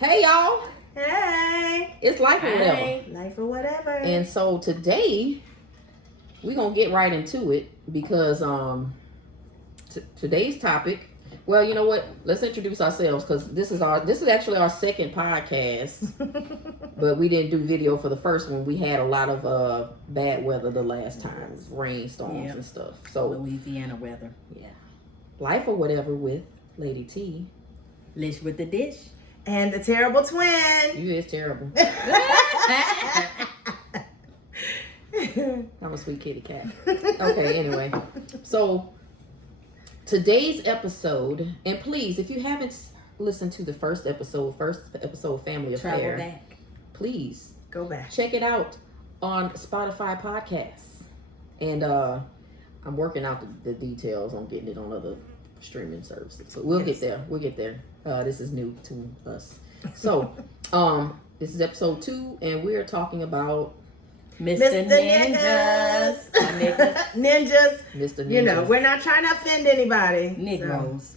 Hey y'all, Hey. it's life or whatever. Hey. Life or whatever. And so today we're gonna get right into it because today's topic. Well, you know what? Let's introduce ourselves because this is actually our second podcast, but we didn't do video for the first one. We had a lot of bad weather the last time, rainstorms and stuff. So Louisiana weather. yeah, life or whatever with Lady T. Lish with the dish. And the terrible twin. You is terrible. I'm a sweet kitty cat. Okay, anyway. So today's episode, and please, if you haven't listened to the first episode, Family Travel Affair, back. please Go back. check it out on Spotify podcasts. And I'm working out the details on getting it on other streaming services. So we'll get there. We'll get there. This is new to us. So this is episode 2, and we're talking about Mr. Ninjas. Ninjas. Ninjas. Mr. Ninjas. You know, we're not trying to offend anybody. Negroes.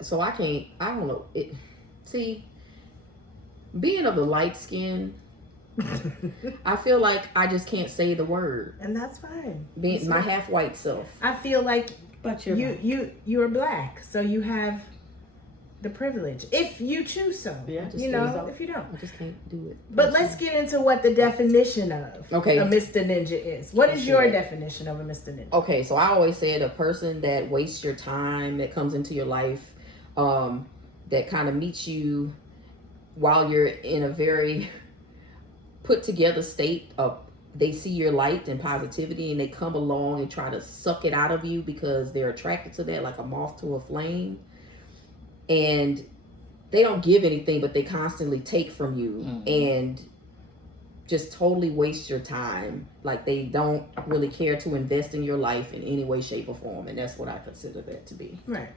So I don't know. See, being of the light skin, I feel like I just can't say the word. And that's fine. Being my half white self. I feel like But you're black, so you have the privilege if you choose so. Yeah, I just you feel know, so. if you don't. I just can't do it. But let's get into what the definition of a Mr. Ninja is. What is your definition of a Mr. Ninja? Okay, so I always said a person that wastes your time, that comes into your life, that kind of meets you while you're in a very put together state of, they see your light and positivity and they come along and try to suck it out of you because they're attracted to that, like a moth to a flame. And they don't give anything, but they constantly take from you and just totally waste your time. Like they don't really care to invest in your life in any way, shape, or form. And that's what I consider that to be. Right.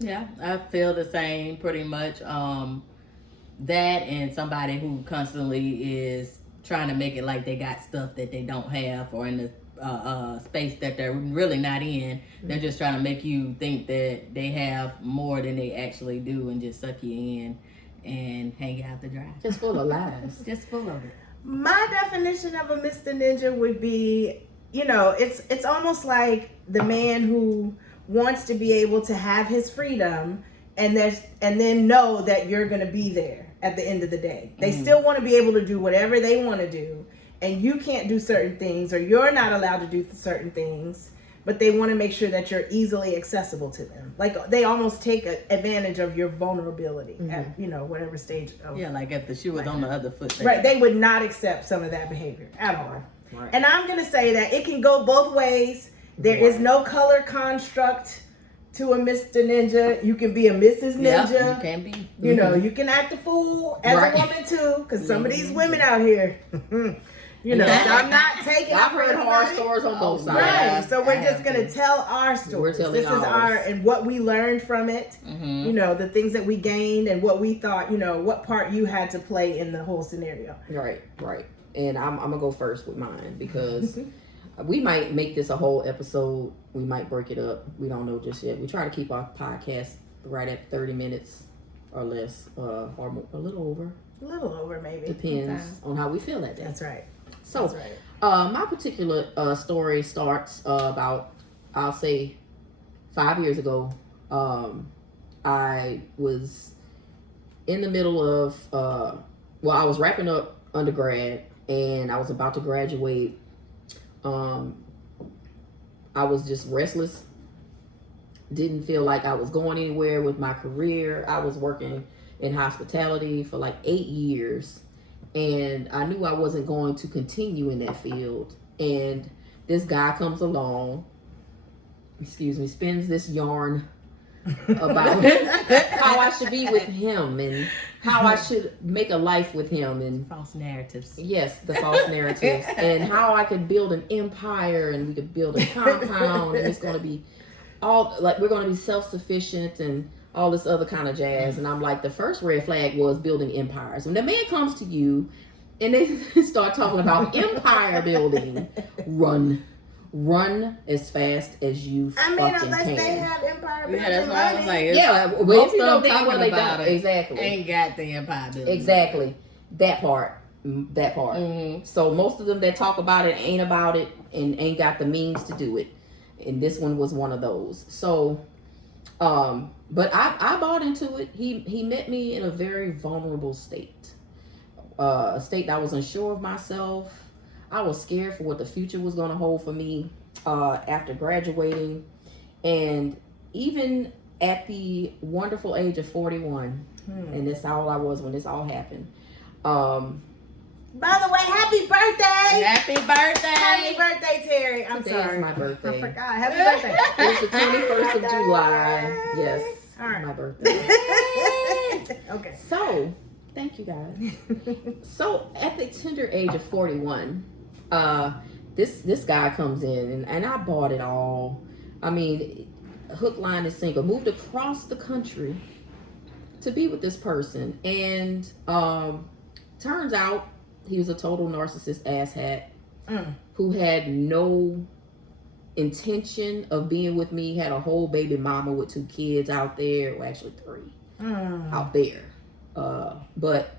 Yeah, I feel the same pretty much. That and somebody who constantly is trying to make it like they got stuff that they don't have, or in the space that they're really not in. They're just trying to make you think that they have more than they actually do and just suck you in and hang out to dry. Just full of lies. Just full of it. My definition of a Mr. Ninja would be, you know, it's almost like the man who wants to be able to have his freedom and then know that you're going to be there at the end of the day. They still want to be able to do whatever they want to do, and you can't do certain things, or you're not allowed to do certain things, but they want to make sure that you're easily accessible to them. Like they almost take advantage of your vulnerability at, you know, whatever stage of Like if the shoe was on the other foot. Right, they would not accept some of that behavior at all. Right. And I'm going to say that it can go both ways. There is no color construct to a Mr. Ninja. You can be a Mrs. Ninja. Yeah, you can be. You know, you can act a fool as a woman too, because some of these women out here, you know, so I'm not taking I've heard horror stories on both sides. Right, so we're just going to tell our stories. telling This is ours. our, and what we learned from it, you know, the things that we gained and what we thought, you know, what part you had to play in the whole scenario. Right. And I'm going to go first with mine because we might make this a whole episode. We might break it up. We don't know just yet. We try to keep our podcast right at 30 minutes or less, or a little over. A little over, maybe. Depends on how we feel that day. That's right. So, That's right. my particular story starts about, I'll say, 5 years ago. I was in the middle of, I was wrapping up undergrad and I was about to graduate. I was just restless. Didn't feel like I was going anywhere with my career. I was working in hospitality for like 8 years. And I knew I wasn't going to continue in that field. And this guy comes along, spins this yarn about how I should be with him and how I should make a life with him. And False narratives. yes, the false narratives. And how I could build an empire and we could build a compound and it's going to be all, like, we're going to be self-sufficient and all this other kind of jazz. And I'm like, the first red flag was building empires. When the man comes to you and they start talking about empire building, run. run as fast as you I mean, fucking unless can. they have Empire Yeah, building that's what I was money. like. Yeah, well, Most if you of know them damn well talking they about don't. it Exactly. ain't got the empire building. Exactly. That part. Mm-hmm. So most of them that talk about it ain't about it and ain't got the means to do it. And this one was one of those. So, but I bought into it. He met me in a very vulnerable state. A state that I was unsure of myself. I was scared for what the future was going to hold for me after graduating. And even at the wonderful age of 41, and that's all I was when this all happened. By the way, happy birthday! Happy birthday! Happy birthday, Terry. I'm Today sorry. is my birthday. I forgot. Happy birthday. It's the 21st of July. Yes. All right. My birthday. Okay. So, thank you guys. So, at the tender age of 41, this guy comes in and I bought it all. I mean, hook, line, and sinker. Moved across the country to be with this person. And turns out he was a total narcissist asshat who had no intention of being with me. Had a whole baby mama with 2 kids out there. Well, actually 3 out there. But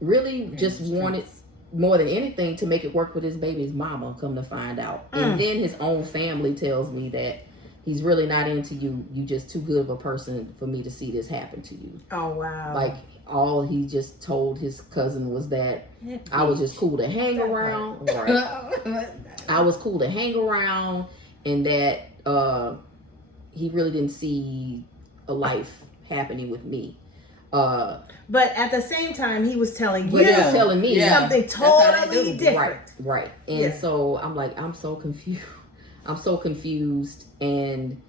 really just wanted more than anything to make it work with his baby's mama, come to find out. And then his own family tells me that he's really not into you. You just too good of a person for me to see this happen to you. Oh, wow. Like, all he just told his cousin was that I was just cool to hang around. Right. I was cool to hang around, and that he really didn't see a life happening with me. But at the same time, he was telling you But he was telling me something That's how they totally do. different. Right. And Yeah. so I'm like, I'm so confused. I'm so confused. And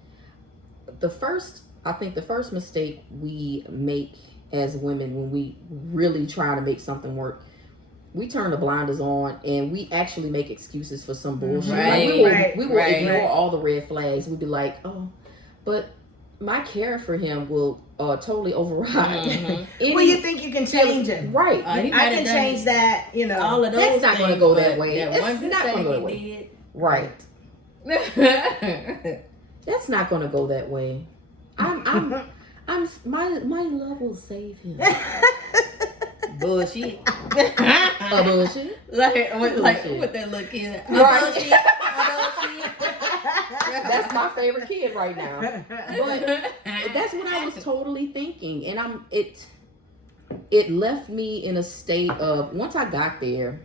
I think the first mistake we make as women when we really try to make something work, we turn the blinders on and we actually make excuses for some bullshit. Right, We will ignore all the red flags. We'd be like, oh, but my care for him will totally override. Mm-hmm. Well, you think you can change him. Right. He I might have can done change that, you know. all of those. That's not going to things, go that but way. That That's one good not going to go that thing way. Right. he did. That's not going to go that way. My love will save him. Bullshit. Bullshit. like Bullshit. with that little kid. Right. Bullshit. That's my favorite kid right now. But that's what I was totally thinking, and it left me in a state of, once I got there,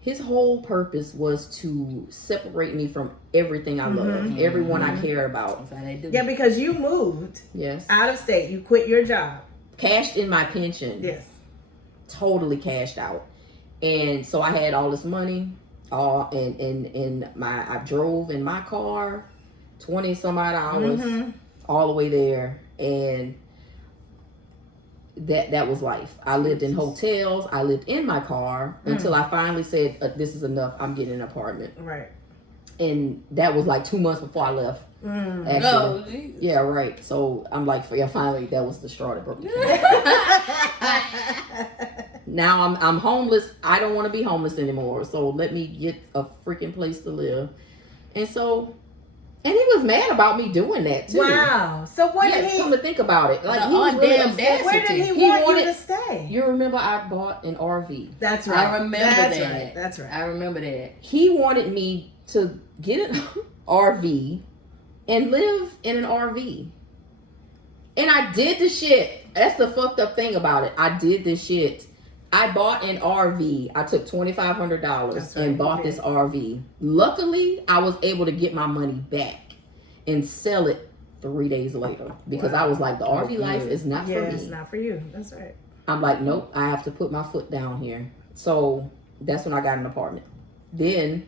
his whole purpose was to separate me from everything I love, everyone I care about. That's how they do. Yeah, because you moved Yes. out of state. You quit your job. Cashed in my pension. Yes. Totally cashed out. And so I had all this money, I drove in my car 20 some odd hours all the way there, and that was life. I lived in hotels, I lived in my car until I finally said, this is enough, I'm getting an apartment. Right. And that was like 2 months before I left. Actually. Oh, Jesus. Yeah, right. So I'm like, finally that was the straw that broke the camel's back. Now I'm homeless. I don't want to be homeless anymore. So let me get a freaking place to live. And he was mad about me doing that too. Wow. So what did he? Come to think about it, like The he was really damn upset. Where did he He want wanted- you to stay? You remember I bought an RV. That's right. I remember That's that. Right. That's right. I remember that. He wanted me to get an RV and live in an RV. And I did the shit. That's the fucked up thing about it. I did this shit. I bought an RV. I took $2,500 and bought this RV. Luckily, I was able to get my money back and sell it 3 days later because I was like, the RV life is not for me. It's not for you. That's right. I'm like, nope, I have to put my foot down here. So that's when I got an apartment. Then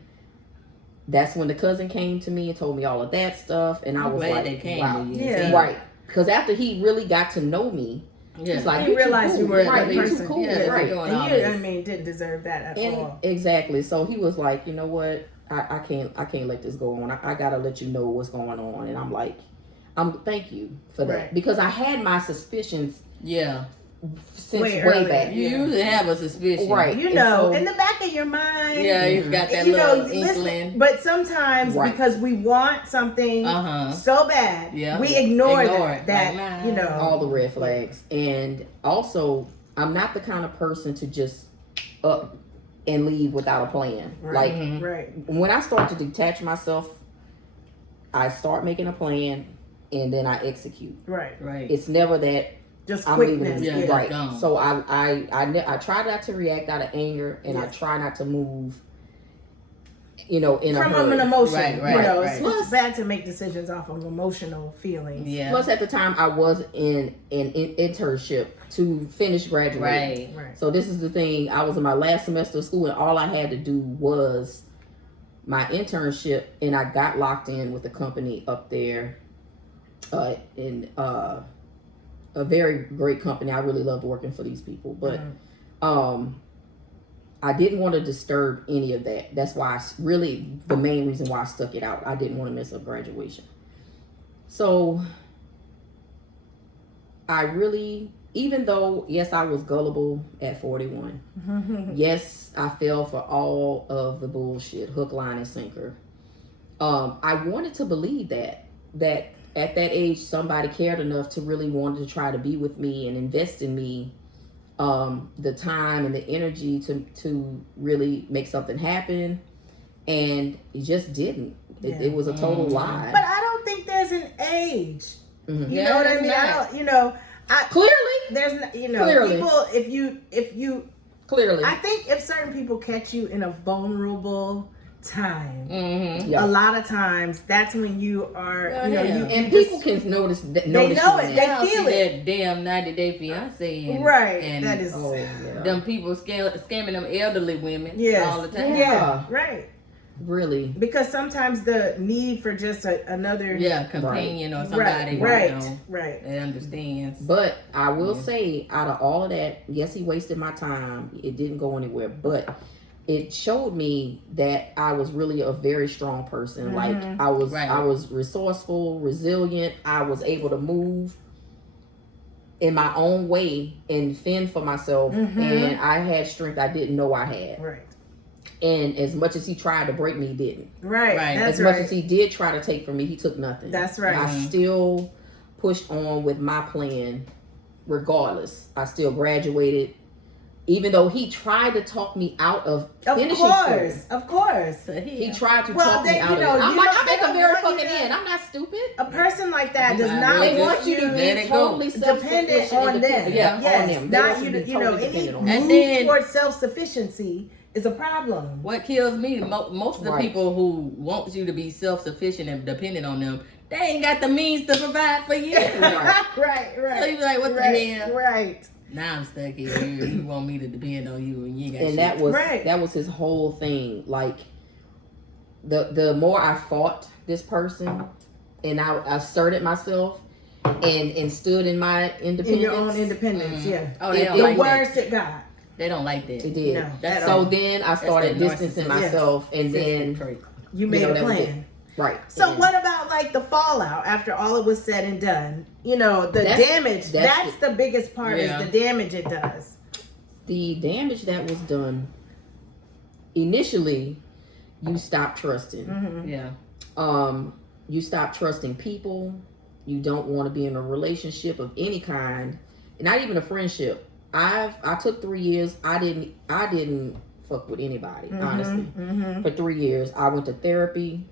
that's when the cousin came to me and told me all of that stuff. And I I'm was glad like, they came wow. to you. Yeah. Right. Because after he really got to know me, he's like, He you realized too you cool. were Right, a you good too person. cool. Yeah, Right. doing all And you, this. I mean, didn't deserve that at And all. exactly. So he was like, you know what? I can't let this go on. I gotta let you know what's going on. And I'm like, thank you for that. Right. Because I had my suspicions Yeah. since Way way earlier. back. You Yeah. usually have a suspicion. Right. You And know, so- in the back of your mind. Yeah, you've got that You know, little listen, inkling. but sometimes Right. because we want something Uh-huh. so bad, Yeah. we ignore Ignore that. it. That Like, you know, all the red flags. And also, I'm not the kind of person to just up and leave without a plan. Right. Like Mhm. right, when I start to detach myself, I start making a plan and then I execute. right. Right. It's never that Just I'm leaving quickness. it. Yeah, Yeah. Right. gone. So I try not to react out of anger, and I Yes. try not to move, in a From hurry. an emotion, Right, you right, know, right. it's bad to make decisions off of emotional feelings. Yeah. Plus, at the time, I was in an internship to finish graduating. Right. Right. So this is the thing. I was in my last semester of school, and all I had to do was my internship, and I got locked in with a company up there, in a very great company. I really loved working for these people, but I didn't want to disturb any of that. That's why really the main reason why I stuck it out. I didn't want to mess up graduation. So I really, even though, yes, I was gullible at 41. Yes, I fell for all of the bullshit, hook, line, and sinker. I wanted to believe that at that age, somebody cared enough to really want to try to be with me and invest in me, the time and the energy to really make something happen. And it just didn't. It was a total lie. But I don't think there's an age. Mhm. You Yeah, know what I there's mean? not. Clearly. There's not, Clearly. people, if you, Clearly. I think if certain people catch you in a vulnerable time, Mm-hmm. Yeah. a lot of times that's when you are, Yeah, you know, yeah. you And just- people can notice know you it. in They that. feel it. That damn 90-Day Fiance. And, right. And That is, Oh, yeah. them people scamming them elderly women yes, all the time. yeah, right. Really. Because sometimes the need for just another, Yeah, companion or somebody right, you know, right. that understands. But I will Yeah. say, out of all of that, yes, he wasted my time. It didn't go anywhere. But it showed me that I was really a very strong person. Like I was Right. I was resourceful, resilient. I was able to move in my own way and fend for myself. And I had strength I didn't know I had. Right. And as much as he tried to break me, he didn't. Right. Right. That's As right. much as he did try to take from me, he took nothing. That's right. I Mhm. still pushed on with my plan regardless. I still graduated. Even though he tried to talk me out of finishing school. Of course. He tried to Well, talk me they- out you of know, it. I'm you like, know, I'm they at the don't very want you fucking to- end. I'm not stupid. A person like that does They not They want want you to Let be it go. totally dependent self-sufficient, on them. independent. Yeah, yes, on them. They not want you. to be You know, totally any dependent on And move them. then- towards self-sufficiency is a problem. What kills me, most of the Right. people who want you to be self-sufficient and dependent on them, they ain't got the means to provide for you. Right. right, right. So you be like, what right, the hell? Right. Now I'm stuck here. You want me to depend on you and you ain't got And shit. that was Right. that was his whole thing. Like the more I fought this person and I asserted myself and stood in my independence. In your own independence, Mhm. yeah. Oh, they It- don't The like that. worst it got. They don't like that. It did. No, That's at So all. then I started that distancing narcissism. myself, and then You made know, a that was plan. right. So and what about like the fallout after all it was said and done? You know, the That's- damage. that's That's the biggest part Yeah. is the damage it does. the damage that was done initially? You stop trusting. Mm-hmm. Yeah. You stop trusting people. You don't want to be in a relationship of any kind, not even a friendship. I took 3 years. I didn't fuck with anybody, honestly. Mm-hmm. For 3 years, I went to therapy.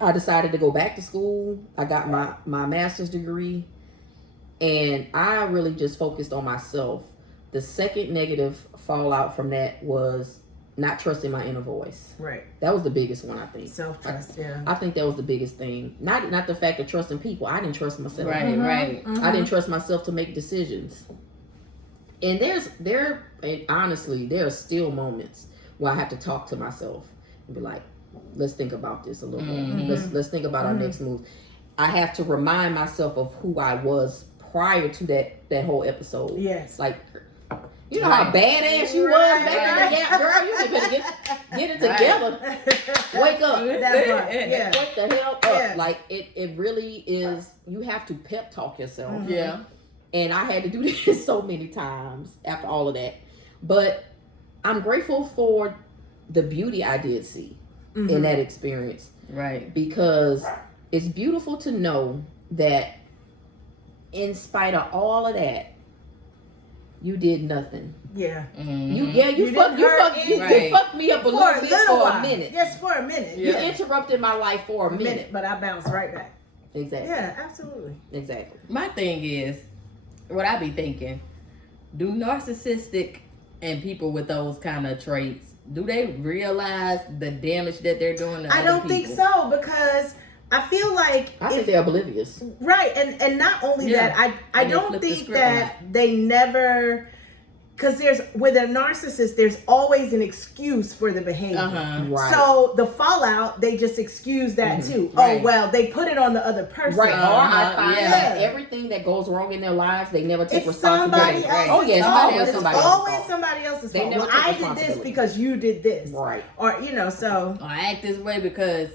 I decided to go back to school. I got my master's degree, and I really just focused on myself. The second negative fallout from that was not trusting my inner voice. Right. That was the biggest one, I think. Self-trust, yeah. I think that was the biggest thing. Not the fact of trusting people. I didn't trust myself. Right, right. I didn't trust myself to make decisions. And honestly, there are still moments where I have to talk to myself and be like, let's think about this a little Mhm. more. Let's think about our next move. I have to remind myself of who I was prior to that whole episode. Yes. Like, you know how Right. badass you was back in the gap, girl. You better get it together. Wake up. That part, yeah. Wake the hell up. Yeah. Like it really is. You have to pep talk yourself. Mhm. Yeah. And I had to do this so many times after all of that. But I'm grateful for the beauty I did see in that experience. Right. Because it's beautiful to know that in spite of all of that, you did nothing. Yeah. Mm-hmm. You You fucked me up a little bit for a minute. Just for a minute. You Yeah. interrupted my life for a minute. But I bounced right back. Exactly. Yeah, absolutely. Exactly. My thing is, what I be thinking, do narcissistic and people with those kind of traits, do they realize the damage that they're doing to I other don't think people? so, because I feel like I think they're oblivious. right, and not only Yeah. that, I And they don't flip the think script on that they never, because there's with a narcissist, there's always an excuse for the behavior. Uh-huh. Right. So the fallout, they just excuse that too. Right. Oh well, they put it on the other person. Right. Or I find yeah. that everything that goes wrong in their lives, they never take It's somebody responsibility. else's Oh yeah, fault. it's It's somebody else's always fault. somebody else's They fault. never Well, take I did this responsibility. because you did this. Right. Or so. Or I act this way because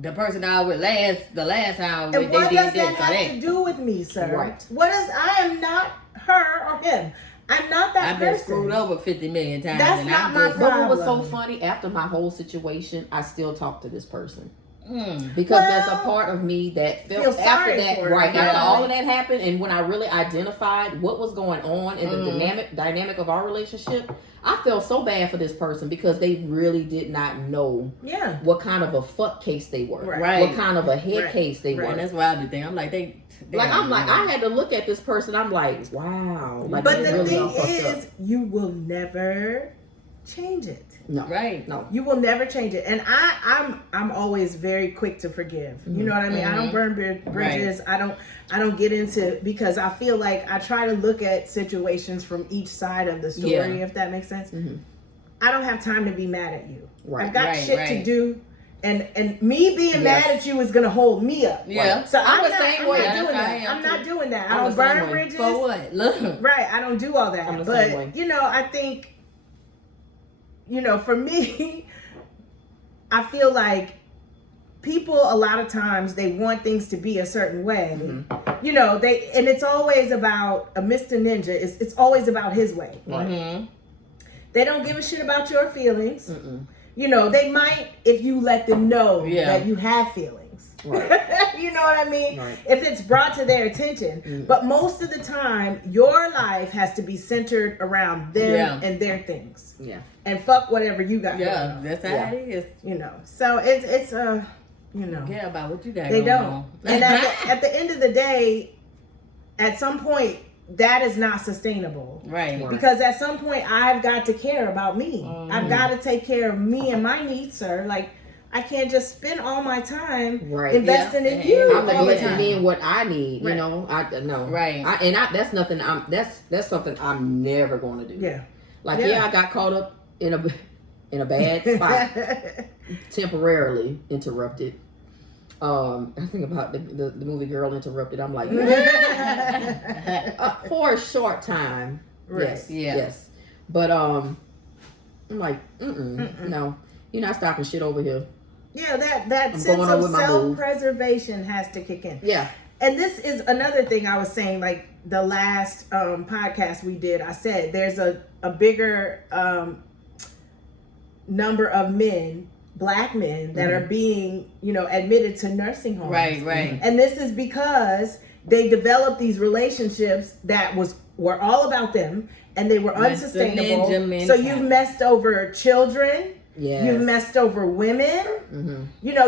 the person I was the last time And they what did does this that or have that. to do with me, sir? Right. What is? I am not her or him. I'm not that I've been person. screwed over 50 million times. That's and not I'm my just, But what was so problem. funny, after my whole situation, I still talk to this person. mm, Because there's a Well, part of me that feel felt after sorry that, for her. right, Yeah. after all of that happened, and when I really identified what was going on in the Mhm. dynamic of our relationship, I felt so bad for this person because they really did not know Yeah. what kind of a fuck case they were, Right. what kind of a head Right. case they Right. were. and that's why I be thinking. I'm like, I had to look at this person. I'm like, wow, like But they the really thing are fucked is, up. you will never change it. No, right. no, You will never change it. And I'm always very quick to forgive. You know what I mean? I don't burn bridges. I don't get into, because I feel like I try to look at situations from each side of the story, Yeah. if that makes sense. Mhm. I don't have time to be mad at you. Right. I've got Right, shit to right. do. And me being mad Yes. at you is gonna hold me up. Yeah. So I'm the not, same I'm way. not That's doing how I that. am I'm not too. doing that. I'm I don't the same burn way. bridges. For what? Look. Right, I don't do all I'm that. the same way. But, I think, for me, I feel like people, a lot of times, they want things to be a certain way. Mhm. And it's always about a Mr. Ninja. It's always about his way. Right. Mm-hmm. They don't give a shit about your feelings. Mm-mm. They might if you let them know Yeah. that you have feelings. Right. You know what I mean? Right. If it's brought to their attention. Mm. But most of the time, your life has to be centered around them Yeah. and their things. Yeah. And fuck whatever you got going Yeah, on. that's how Yeah. it is. So it's Care about what you got they going don't. on. And at the end of the day, at some point, that is not sustainable. right. Right. Because at some point, I've got to care about me. Mhm. I've got to take care of me and my needs, sir. Like, I can't just spend all my time Right. investing Yeah. in you. I'm all the neglecting time. me and what I need. Right. I no. Right. That's nothing. That's something I'm never going to do. Yeah. Like Yeah. I got caught up in a bad spot, temporarily interrupted. I think about the movie Girl Interrupted. I'm like, for a short time, Right. yes, Yeah. yes. But I'm like, no, you're not stopping shit over here. Yeah, that I'm sense going on of with my move. self-preservation has to kick in. Yeah, And this is another thing I was saying, like the last podcast we did, I said there's a bigger number of men, black men, that are being, admitted to nursing homes. Right, right. And this is because they developed these relationships that were all about them, and they were Mr. unsustainable. Ninja So mentality. you've messed over children. yeah. You've messed over women. Mm-hmm.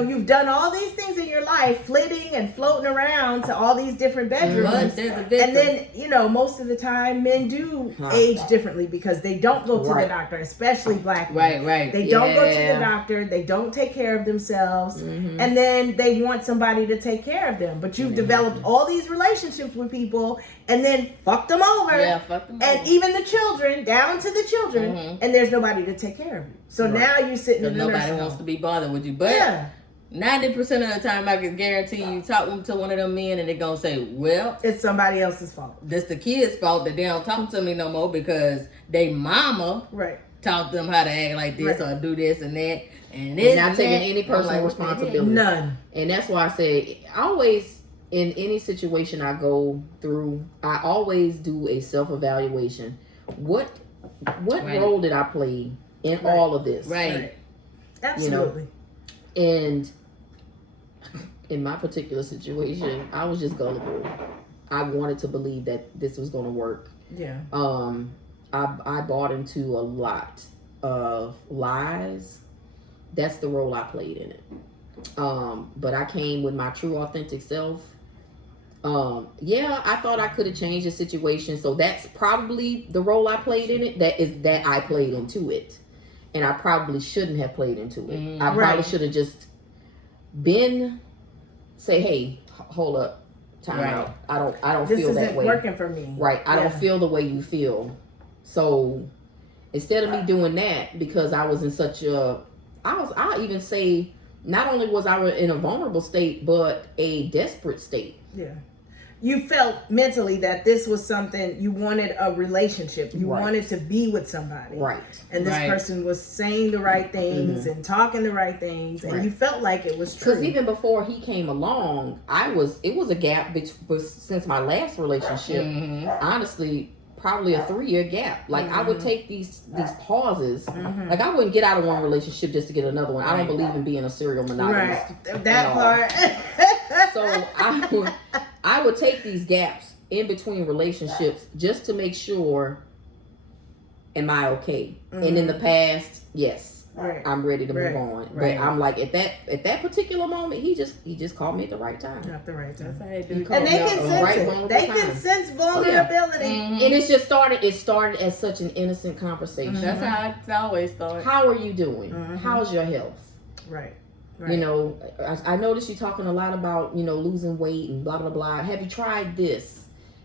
You've done all these things in your life, flitting and floating around to all these different bedrooms. But there's a victim. And then, most of the time, men do Huh. age differently because they don't go to the Right. doctor, especially black men. right, right. They don't go to Yeah. the doctor. They don't take care of themselves. Mhm. And then they want somebody to take care of them. But you've developed all these relationships with people and then fucked them over. Yeah, fuck them. And even the children, down to the children, Mhm. and there's nobody to take care of you. So Right. now you're sitting in Because the nobody nursing wants home. to be bothered with you. But Yeah, 90% of the time, I can guarantee you talking to one of them men and they're going to say, well, it's somebody else's fault. this the kids' fault that they don't talk to me no more because they mama Right. taught them how to act like this Right. or do this and that. And And this not and taking that. any I'm personal like, what the heck? responsibility. None. And that's why I say, I always in any situation I go through, I always do a self-evaluation. What Right. role did I play in Right. all of this? Right. Absolutely. And in my particular situation, I was just gullible. I wanted to believe that this was going to work. Yeah. I bought into a lot of lies. That's the role I played in it. But I came with my true authentic self. Yeah, I thought I could have changed the situation. So that's probably the role I played in it. That I played into it. And I probably shouldn't have played into it. Mhm. I probably should have just say, hey, hold up, time Right. out. I don't This feel that isn't way. working for me. Right. I don't Yeah. feel the way you feel. So instead of me doing that, because I was in such I'll even say, not only was I in a vulnerable state, but a desperate state. Yeah. You felt mentally that this was something you wanted, a relationship. You Right. wanted to be with somebody. Right. And this Right. person was saying the right things and talking the right things, and Right. you felt like it was true. Because even before he came along, it was a gap since my last relationship. Mhm. Honestly, probably a 3-year gap. Like I would take these pauses. Mhm. Like I wouldn't get out of one relationship just to get another one. I don't Right. believe in being a serial monogamist. Right. That all. part. So I would take these gaps in between relationships just to make sure, am I okay? And in the past, yes, Right. I'm ready to Right. move on. Right. But I'm like at that particular moment, he just called me at the right time. Not the right That's time. how you do You it. call And they me can out sense right it. vulnerable They can time. sense vulnerability. Mhm. And it started as such an innocent conversation. That's how it's always starts. How are you doing? Mhm. How's your health? Right. You know, I noticed you talking a lot about, losing weight and blah, blah, blah. Have you tried this?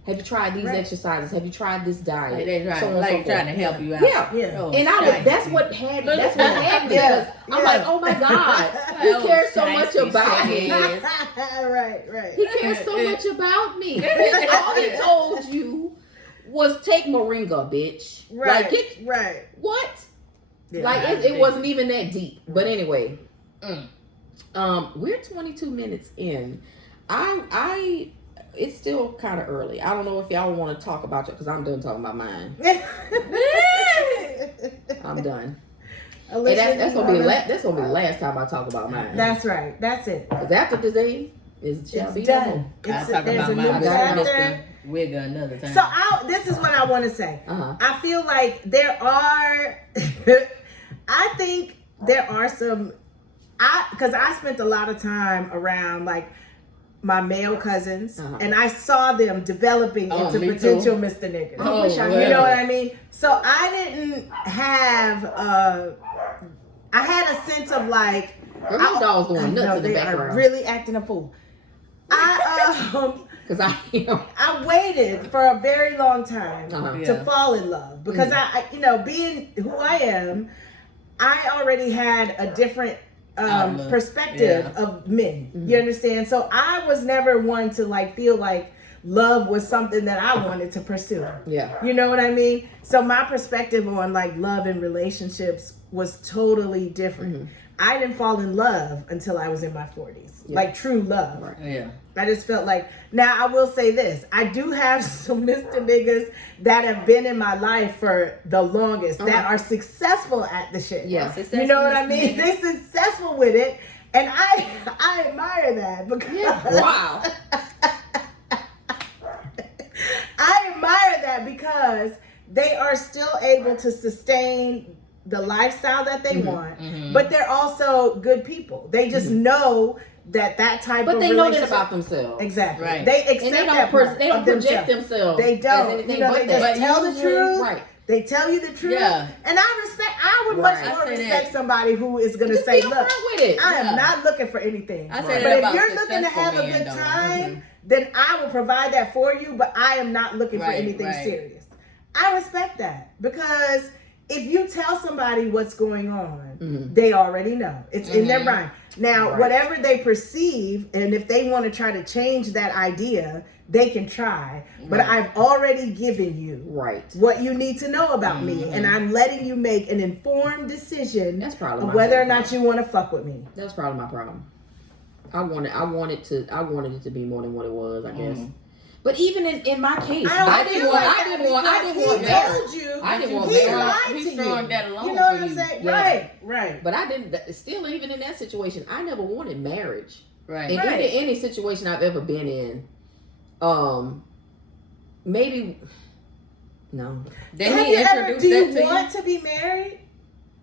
Have you tried these Right. exercises? Have you tried this diet? Like they So on trying, and so like forth. trying to help you out. Yeah. Yeah. Oh, And I was, shit. that's what happened because Yeah. I'm like, oh my God, he Oh, cares so much shiesty about me. shit. Right. He cares so much about me. All he told you was take moringa, bitch. Right. Like, Right. what? Yeah. Like, it wasn't even that deep. But anyway, Mm. we're 22 minutes in. It's still kind of early. I don't know if y'all want to talk about it because I'm done talking about mine. I'm done. And Alicia, that's you gonna be wanna- that's gonna be the last time I talk about mine. That's right. That's it. Because after today is shall be It's no more. done. I'll It's talk there's about a my new chapter. chapter. wigger another time. So this is what I want to say. Uh-huh. I feel like there are, I think there are some, because I spent a lot of time around like my male cousins, Uh-huh. and I saw them developing Oh, into me potential Mr. Niggas. Oh, wish I you had know that. what I mean? So I didn't have, I had a sense of like, Girl, my dog's I going know, nuts in the they are background. really acting a fool. Because I am. I waited for a very long time Uh-huh. to Yeah. fall in love because I being who I am, I already had a different Outlook. perspective Yeah. of men. Mhm. You understand? So I was never one to like feel like love was something that I wanted to pursue. Yeah. You know what I mean? So my perspective on like love and relationships was totally different. Mhm. I didn't fall in love until I was in my 40s. Yeah. Like true love. Right. Yeah. I just felt like, now I will say this, I do have some Mr. Niggas that have been in my life for the longest that Uh-huh. are successful at the shit. Yeah. You know what I Successful mean? Mr. They're successful with it. And I admire that because Wow. I admire that because they are still able to sustain the lifestyle that they Mhm. want, Mhm. but they're also good people. They just know that type But of they know that relationship. about themselves. Exactly. Right. They accept And they that don't, part they don't of project themselves. themselves. They don't. as anything You know, but they that. just tell the usually- truth. Right. They tell you the truth. Yeah. And I would Right. much more I say respect that. somebody who is going to Just say, be look, upfront with it. I am Yeah. not looking for anything. I say Right. that But if about you're looking to successful have a men, good though. time, then I will provide that for you, but I am not looking for Right, anything right. serious. I respect that because if you tell somebody what's going on, Mhm. they already know. It's in their Mhm. mind. Now, Right. whatever they perceive, and if they want to try to change that idea, they can try. But Right. I've already given you Right. what you need to know about me, Mhm. and I'm letting you make an informed decision That's probably of my whether or problem. not you want to fuck with me. That's probably my problem. I wanted it to be more than what it was, I guess. But even in my case, I I didn't want marriage. you. I didn't want he marriage. lied He's to you. throwing that alone You know what for I'm you. saying? Yeah. Right. But I didn't. Still, even in that situation, I never wanted marriage. Right. In any situation I've ever been in, maybe no. Then he introduced do that you to want to be married?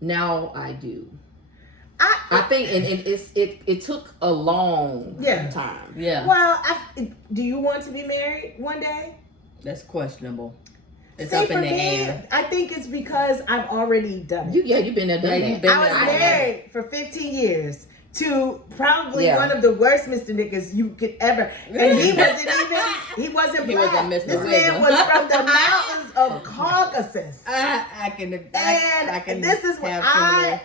Now I do. I I think, and it took a long time. Yeah. Well, do you want to be married one day? That's questionable. It's See, up for in the me, air. I think it's because I've already done it. You've been there, done Yeah, that. you've been I was there. married for 15 years to probably Yeah. one of the worst Mr. Niggas you could ever. And he wasn't He black. wasn't Mr. This man Wiggle. was from the mountains of Caucasus. I can. This is what have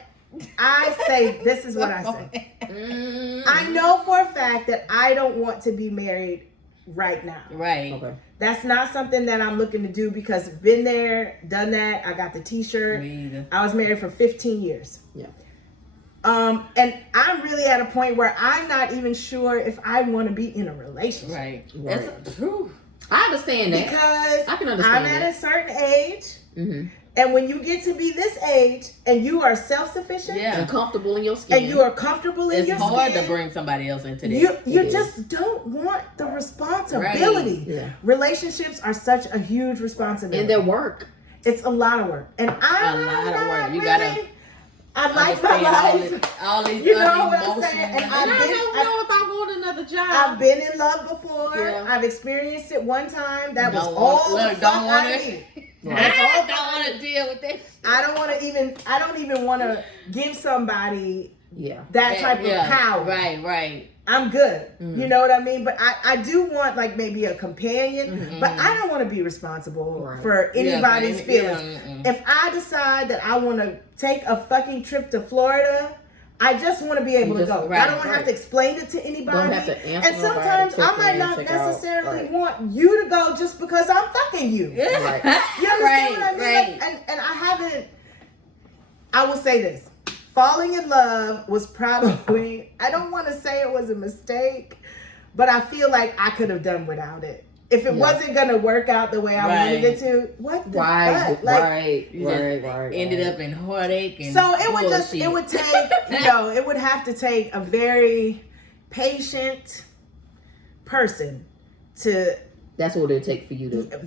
I say. This is what I say. Mm. I know for a fact that I don't want to be married right now. Right. Okay. That's not something that I'm looking to do because I've been there, done that. I got the t-shirt. Me either. I was married for 15 years. Yeah. And I'm really at a point where I'm not even sure if I want to be in a relationship. Right. Right. That's true. I understand that. Because I can understand I'm at that. a certain age. Mm-hmm. And when you get to be this age and you are self-sufficient Yeah. And comfortable in your skin. and you are comfortable in It's your hard skin, to bring somebody else into this. you It just don't want the responsibility. Yeah. Relationships are such a huge responsibility. And their work. It's a lot of work. And I'm A lot of not work. You really, gotta I like my Understand life. all these You know other what I'm emotions. saying? And And I don't know if I want another job. I've been in love before. Yeah. I've experienced it one time. That was Don't all want- the look, fuck don't I wanna- need. Right. That's all I don't want to deal with that. I don't even want to give somebody Yeah. that type of power. Right. I'm good. Mm. You know what I mean? But I do want like maybe a companion, Mhm. but I don't want to be responsible Right. for anybody's feelings. Yeah. If I decide that I want to take a fucking trip to Florida, I just want to be able to Just- go. right, I don't want to right. have to explain it to anybody. Don't have to answer And sometimes nobody, I might check in, not check out. necessarily Right. want you to go just because I'm fucking you. Yeah. Right. You understand what I mean? Right. Like, and I haven't. I will say this: falling in love was probably. I don't want to say it was a mistake, but I feel like I could have done without it. If it Yeah. wasn't gonna work out the way I wanted it to, what the fuck? Like, You just ended up in heartache and so it would bullshit. it would take, it would have to take a very patient person to That's what it'd take for you to.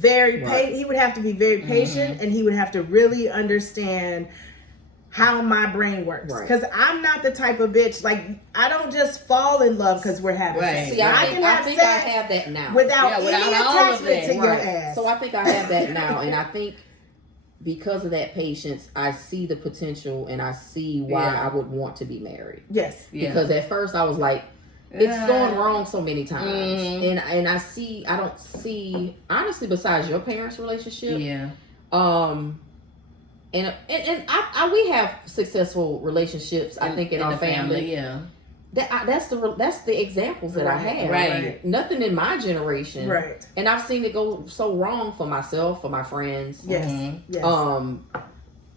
Right. he would have to be very patient and he would have to really understand how my brain works. Right. Because I'm not the type of bitch, like, I don't just fall in love because we're having Right. sex. See, I can think I have think I sex have that now. without Yeah, any without all of attachment that. to your Right. ass. So I think I have that now, and I think because of that patience, I see the potential, and I see why Yeah. I would want to be married. Yes. Yeah. Because at first I was like, it's Yeah. going wrong so many times, Mhm. and I don't see honestly besides your parents' relationship, Yeah. and we have successful relationships. I think in our the family. yeah. That's the examples that I have. Right. Nothing in my generation. Right. And I've seen it go so wrong for myself, for my friends. Yes. Mhm. Yes.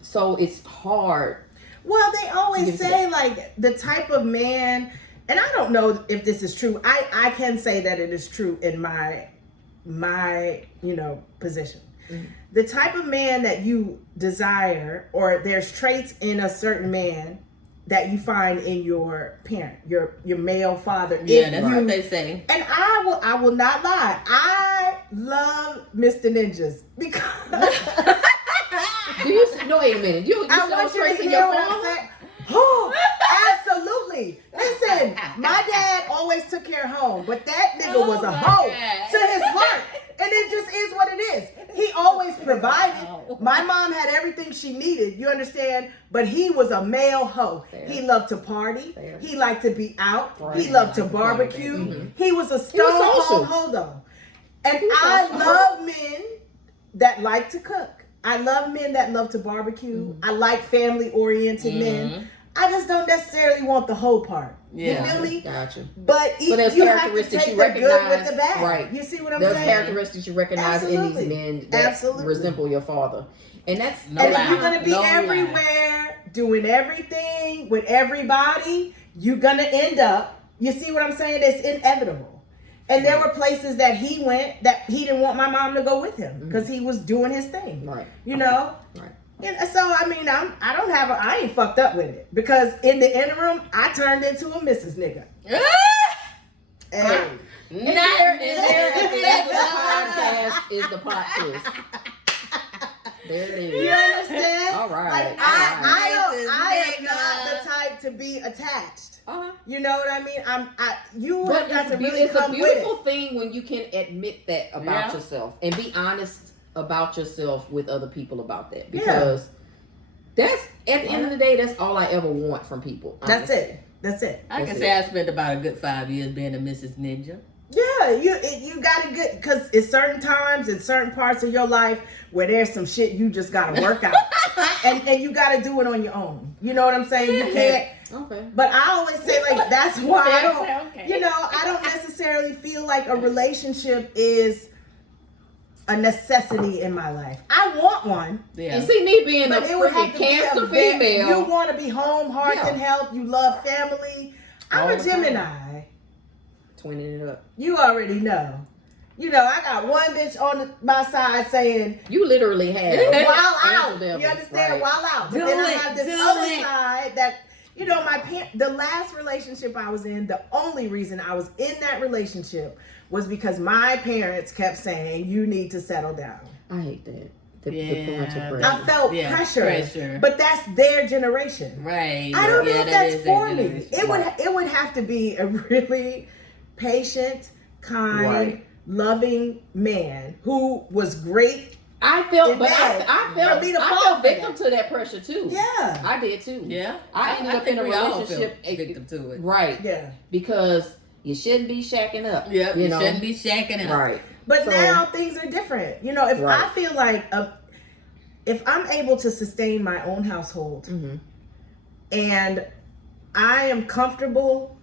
So it's hard. Well, they To always give say like the type of man, and I don't know if this is true. I can say that it is true in my position. Mhm. The type of man that you desire, or there's traits in a certain man that you find in your parent, your male father. Yeah, if that's you- what they say. And I will not lie. I love Mr. Ninjas because Do you no wait a minute? You I saw want you traits to in hear your what I'm father? saying. Oh, absolutely. Listen, my dad always took care of home, but that nigga Oh was a my hoe God. to his heart. And it just is what it is. He always provided. My mom had everything she needed, you understand? But he was a male hoe. Fair. He loved to party. Fair. He liked to be out. Right. He loved to Like to party, barbecue. baby. He was a He was stone social. cold hoe though. And He was I social. love men that like to cook. I love men that love to barbecue. I like family oriented men. I just don't necessarily want the whole part. Yeah. You feel me? Gotcha. But there's you have to characteristics take you the good with recognize, the bad. right. You see what I'm There's saying? characteristics you recognize in Absolutely. these men that Absolutely. resemble your father, and that's No And lie. if you're gonna be No lie. everywhere, doing everything with everybody, you're gonna end up, You see what I'm saying? It's inevitable. And there were places that he went that he didn't want my mom to go with him because he was doing his thing. Right. You know? Right. And so I mean, I ain't fucked up with it because in the interim, I turned into a Mrs. Nigga. Hey. And there at the end of the podcast is the plot twist. There it is. You understand? All right. Like, all right. I am not the type to be attached. Uh-huh. You know what I mean? You But have got to really it's a come beautiful with thing when you can admit that about Yeah. yourself and be honest about yourself with other people about that, because that's at the end of the day, that's all I ever want from people. it. That's honestly. it. That's it. I can That's say it. I spent about a good 5 years being a Mrs. Ninja. Yeah, you got to get, because it's certain times in certain parts of your life where there's some shit you just got to work out, and you got to do it on your own. You know what I'm saying? You can't. Okay. But I always say, like, that's why I don't. Okay. You know, I don't necessarily feel like a relationship is a necessity in my life. I want one. Yeah. And see me being But a it would freaking have to be Cancer a vet. female. You want to be home, heart Yeah. and health. You love family. I'm All a the time. Gemini. Twinning it up. You already know. You know, I got one bitch on my side saying, You literally have "Wild Angel out." Devil, You understand? right. Wild out. But Do then I it, have this do other it. side that, you know, the last relationship I was in, the only reason I was in that relationship was because my parents kept saying, you need to settle down. I hate that. The Yeah. parental I pressure. felt Yeah, pressure, pressure. but that's their generation. Right. I don't know Yeah, if that that's is for their me. generation. It would have to be a really patient, kind, Right. loving man who was great. I felt, In but bed. I For me to felt fall for victim that. to that pressure too. Yeah. I did too. Yeah. I ended up think in a we all relationship, feel victim to it. right? Yeah. Because you shouldn't be shacking up. Yep. you You know, shouldn't be shacking up. right? But So- now things are different. You know, if Right. I feel like if I'm able to sustain my own household Mm-hmm. and I am comfortable,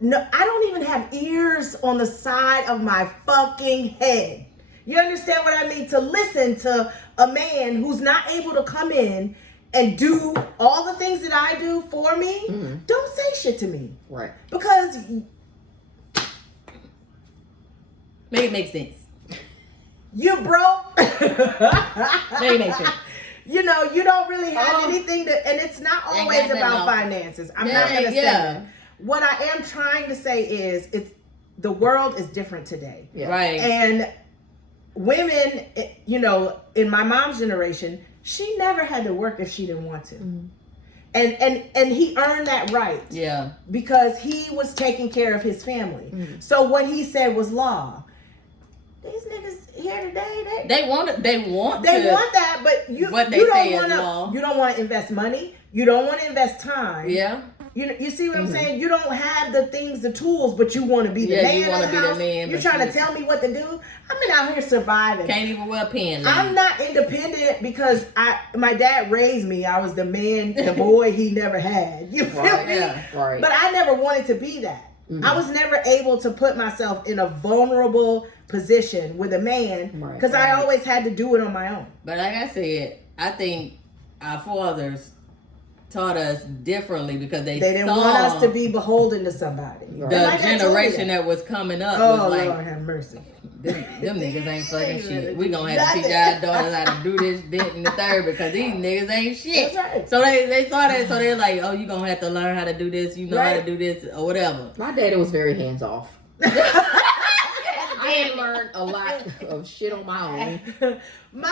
no, I don't even have ears on the side of my fucking head. You understand what I mean? To listen to a man who's not able to come in and do all the things that I do for me, Mhm. don't say shit to me. Right. Because Make it make sense. you broke. Make it make sense. You know, you don't really have Oh. anything to, and it's not Ain't always got nothing about on. finances. I'm Yeah, not going to say yeah. that. What I am trying to say is the world is different today. Yeah. Right. And women, you know, in my mom's generation, she never had to work if she didn't want to. Mhm. And he earned that right Yeah. because he was taking care of his family. Mhm. So what he said was law. These niggas here today, They want it. They want they to. want that, but you What they you don't say is want law. to. You don't want to invest money. You don't want to invest time. Yeah. You see what I'm Mhm. saying? You don't have the things, the tools, but you want to be the Yeah, man you of wanna the be the house. man, You're but trying you- to tell me what to do. I've been out here surviving. Can't even wear a pen. I'm not independent because my dad raised me. I was the man, the boy he never had. You feel Right, me? yeah. Right. But I never wanted to be that. Mhm. I was never able to put myself in a vulnerable position with a man Right, because I right. always had to do it on my own. But like I said, I think our fathers taught us differently because they They didn't saw want us to be beholden to somebody. Right. the And like I told generation you. that was coming up Oh was like, Lord have mercy. them niggas ain't fucking Ain't shit. really We gonna have to teach our daughters how to do this, that, and the third because these niggas ain't shit. That's right. So they saw that, so they're like, oh, you gonna have to learn how to do this, you know how to Right. do this, or whatever. My daddy was very hands off. I had learned a lot of shit on my own. My